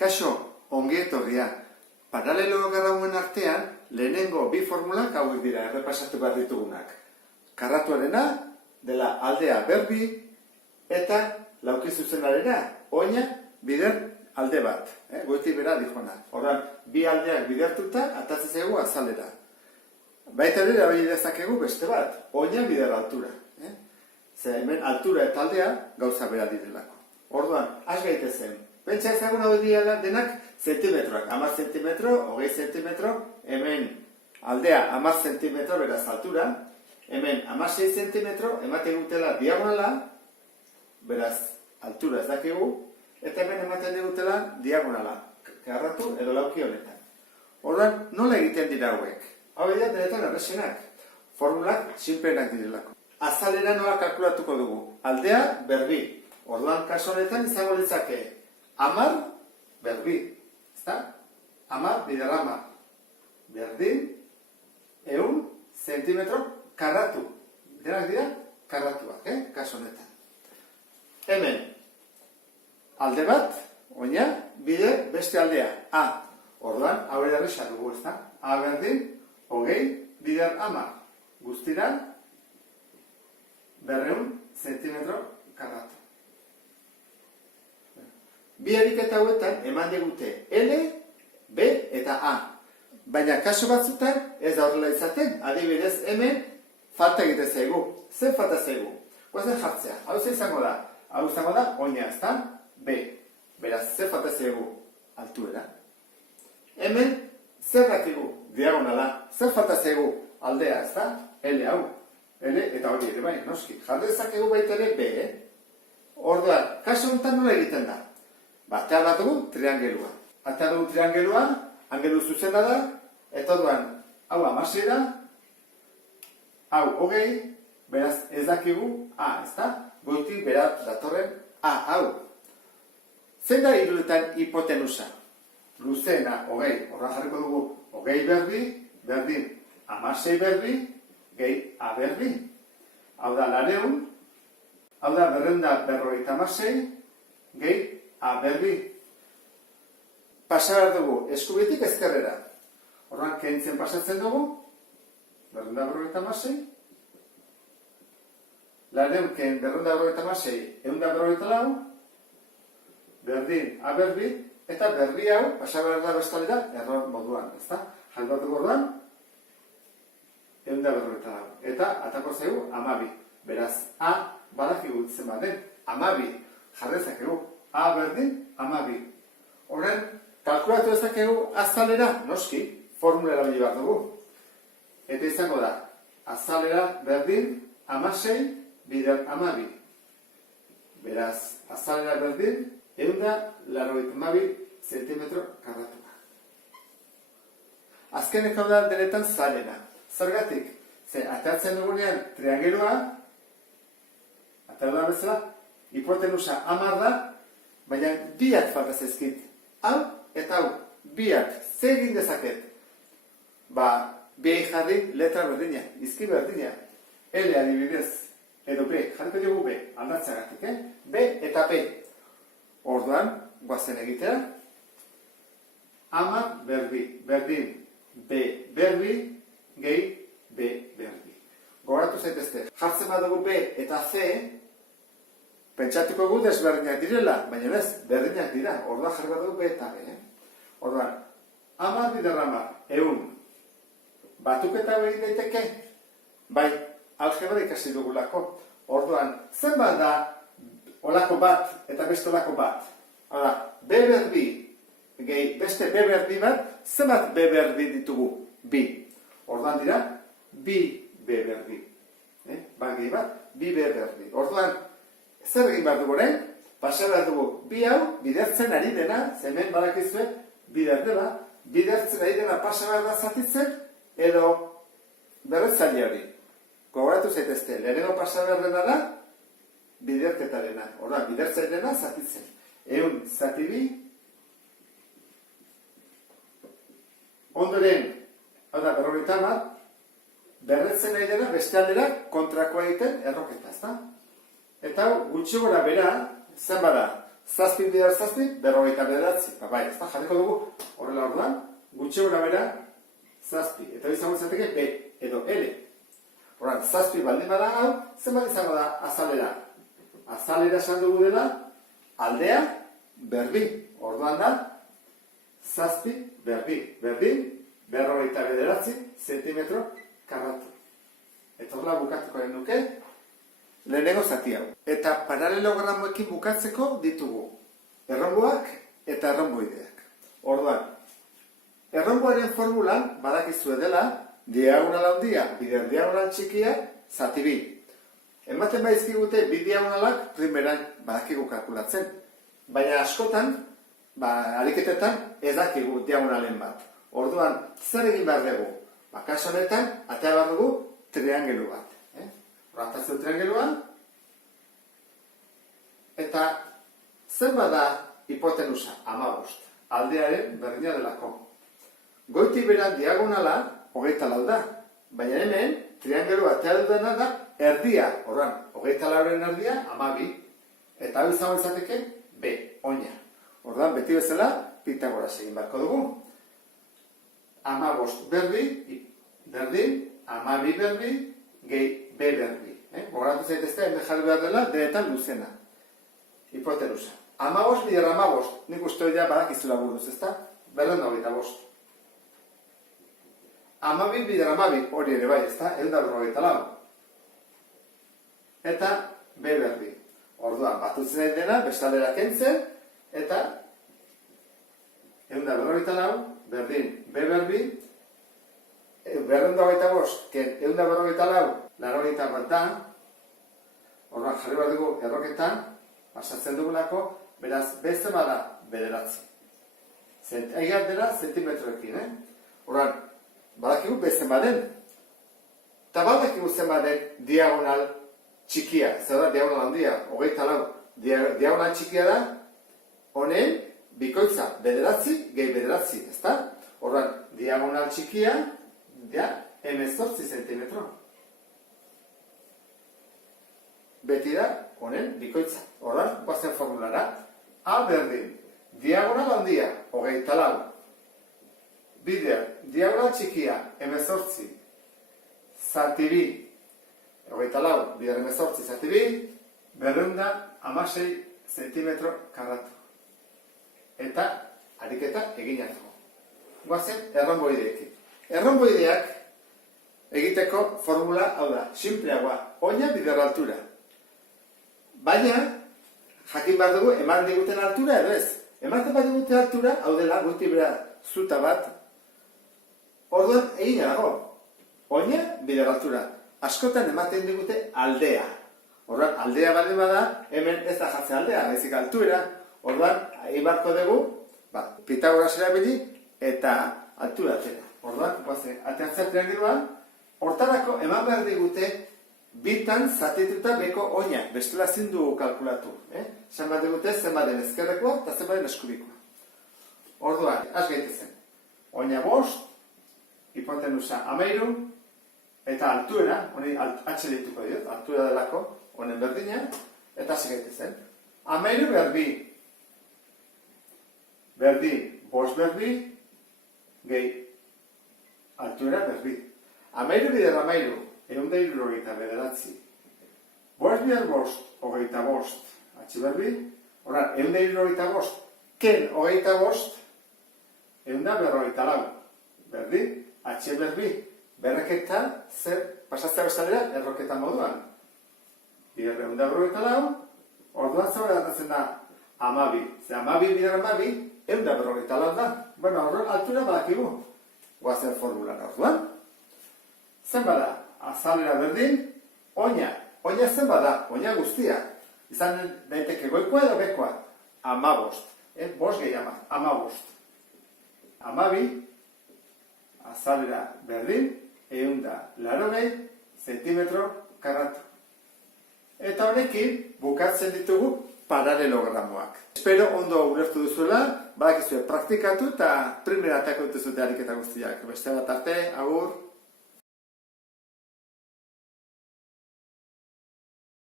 Kaixo, ongi etorria. Paralelogramoen artean, lehenengo bi formulak hauek dira errepasatu behar ditugunak. Karratuarena, dela aldea berbi, eta lauki zuzenarena, oina, bider alde bat. Goiti bera dijona. Horan, bi aldeak bidertuta, atatzezegu azalera. Baita ere, erabili dezakegu beste bat, oina bider altura. Zer, hemen altura eta aldea gauza bera direlako. Orduan, has gaitezen. Pentsa ezagun hau denak zentimetroak. 10 zentimetro, 20 zentimetro, hemen aldea 10 zentimetro beraz altura, hemen 16 zentimetro, ematen dutela diagonala, beraz altura ez dakigu, eta hemen ematen dutela diagonala, karratu edo lauki honetan. Orduan, nola egiten dira hauek? Hau dira denetan erresenak, formulak sinplenak direlako. Azalera nola kalkulatuko dugu? Aldea berbi. Orduan, kaso honetan izango litzake 10 berbi. Ezta? 10 bider 10. Berdin, 100 zentimetro karratu. Denak dira karratuak, kaso honetan. Hemen, alde bat, oina, bide beste aldea, A. Orduan, hau ere erresa dugu, ezta? A berdin, 20 bider 10. Guztira, 200 zentimetro karratu. Bi ariketa hauetan eman digute L, B eta A. Baina kaso batzutan ez da horrela izaten, adibidez hemen falta egite zaigu. Zer falta zaigu? Guazen jartzea. Hau zer izango da? Hau izango da oina, ezta? B. Beraz, zer falta zaigu? Altuera. Hemen zer dakigu? Diagonala. Zer falta zaigu? Aldea, ezta? L hau. L eta hori ere bai, noski. Jarri dezakegu baita ere B, Orduan, kaso honetan nola egiten da? Atea bat dugu triangelua. Atea dugu triangelua, angelu zuzena da, eta orduan, hau 16 da, hau 20, beraz ez dakigu A, ezta? Goiti bera datorren A, hau. Zein da hiruetan hipotenusa? Luzeena 20, horra jarriko dugu 20 berbi, berdin 16 berbi, gehi A berbi. Hau da 200, hau da 256, gehi A berbi. Pasa behar dugu eskubitik ezkerrera. Horran, kentzen pasatzen dugu. 256. Lareun, ken 256, 154. Berdin, A berbi. Eta berbi hau, pasa behar da bestalera, error moduan, ezta? Jalbatu gordoan, 154. Eta atako zaigu, 12. Beraz, A badakigu zen baden, 12. Jarrezakegu. A berdin, 12. Horren, kalkulatu ezakegu azalera, noski, formula erabili behar dugu. Eta izango da, azalera berdin, 16 bider 12. Beraz, azalera berdin, 182 zentimetro karratua. Azkenek hau da denetan zailena. Zergatik, atatzen dugunean triangelua, atatzen bezala, hipotenusa 10 da, baina biak falta zaizkit. Hau eta hau, biak, zer egin dezaket? Biai jarri letra berdina, izki berdina. L adibidez, edo B, jarriko dugu B, aldatzagatik, B eta P. Orduan, guazen egitea. 10 berbi, berdin, B berbi, gehi B berbi. Gogoratu zaitezte, jartzen badugu B eta C, pentsatuko gu desberdinak direla, baina ez, berdinak dira. Orduan jarri bat dugu B eta B. Orduan, 10 bider 10, 100. Batuketa egin daiteke? Bai, algebra ikasi dugulako. Orduan, zenbat da olako bat eta beste olako bat? Hala, B berbi, gehi beste B berbi bat, zenbat B berbi ditugu? Bi. Orduan dira, bi B berbi. Gehi bat, bi B berbi. Orduan, zer egin behar dugu orain? Pasa behar dugu bi hau, bidertzen ari dena, hemen badakizue, bider dela, bidertzen ari dena pasa behar da zatitzen, edo berretzaile hori. Gogoratu zaitezte, lehenengo pasa behar dena da, biderketarena. Orduan, bidertzailena zatitzen. 100 zati bi, ondoren, hau da, 50, berretzen ari dena, beste aldera kontrakoa egiten erroketa, ezta? Eta gutxi gora bera, zen bada, zazpi bider zazpi, 59. Bai, ez da, jarriko dugu, horrela orduan, gutxe gora bera, zazpi. Eta izango izateke B edo L. Horran, zazpi baldin bada hau, zenbat izango da azalera? Azalera esan dugu dela, aldea, berbi. Orduan da, zazpi, berbi. Berdin, 59 zentimetro karratu. Eta horrela bukatuko nuke, lehenengo zati hau. Eta paralelogramoekin bukatzeko ditugu erronboak eta erronboideak. Orduan, erronboaren formulan badakizue dela diagonal handia bider diagonal txikia zati bi. Ematen baizkigute bi diagonalak primeran badakigu kalkulatzen. Baina askotan, ariketetan ez dakigu diagonalen bat. Orduan, zer egin behar dugu? Kasu honetan, atea behar dugu triangelu bat. Horatatzen triangeluan, eta zer bada hipotenusa? 15. Aldearen berdina delako. Goiti beran diagonala 24 da. Baina hemen, triangelu atea dudana da erdia. Horran, 24ren erdia 12. Eta hau izango izateke B, oina. Orduan, beti bezala, Pitagoras egin beharko dugu. 15 berbi, berdin, 12 berbi, gehi B berbi. Gogoratu zaitezte, hemen jarri behar dela, denetan luzena. Hipotenusa. 15 bider 15, nik uste hori da badakizula buruz, ezta? 225. 12 bider 12, hori ere bai, ezta? 154. Eta B berbi. Orduan, batutzen nahi dena, bestaldera kentzen, eta 154, berdin, B berbi, 225, ken 154, 80 da, orduan jarri behar dugu erroketan, pasatzen dugulako, beraz, beze bada bederatzi. Egiat dela zentimetroekin, Orduan, badakigu beze baden. Eta badakigu zen baden diagonal txikia, zer da diagonal handia, 24, diagonal txikia da, honen bikoitza bederatzi, gehi bederatzi, ezta? Orduan, diagonal txikia, 18 zentimetro. Beti da, honen bikoitza. Orduan, guazen formulara. A berdin, diagonal handia, 24. Bider, diagonal txikia, 18. Zati bi, 24, bider 18, zati bi, 216 zentimetro karratu. Eta, ariketa eginatuko. Guazen, erronboideekin. Erronboideak egiteko formula hau da, simpleagoa, oina bider altura. Baina, jakin behar dugu, eman diguten altura edo ez. Ematen bat diguten altura, hau dela, guti bera zuta bat, orduan egin dago. Oina bider altura. Askotan ematen digute aldea. Orduan, aldea baldin bada, hemen ez da jartzen aldea, baizik altura. Orduan, egin beharko dugu, Pitagoras erabili eta altura atera. Orduan, ateatzen triangeluan, hortarako eman behar digute bitan zatituta beko oina, bestela ezin dugu kalkulatu. Esan behar digute zenbaden ezkerrekoa eta zenbaden eskurikoa. Orduan, has gaitezen. Oina 5, hipotenusa 13, eta altuera, honi atxe dituko diot, altura delako, honen berdina, eta hasi gaitezen. 13 berbi, berdi, 5 berbi, gehi, altuera berbi. 13 bider 13, 169. 5 bider 5, 25, atxe berbi. Horan, 165, ken 25, 154. Berdi, atxe berbi. Berreketan, zer pasatzea bezalera, erroketan moduan. Bider 154, orduan zabera datatzen da 12. Ze 12 bider 12, 154 da. Bueno, horren altura badakigu. Guazen formulan orduan. Zen bada, azalera berdin, oina. Oina zen bada, oina guztia. Izan daiteke goikoa edo bekoa. 15. 5 gehi 15. 12, azalera berdin, 180 zentimetro karratu. Eta honekin bukatzen ditugu paralelogramoak. Espero ondo ulertu duzuela, badakizue praktikatu eta primera atako dituzute ariketa guztiak. Beste bat arte, agur!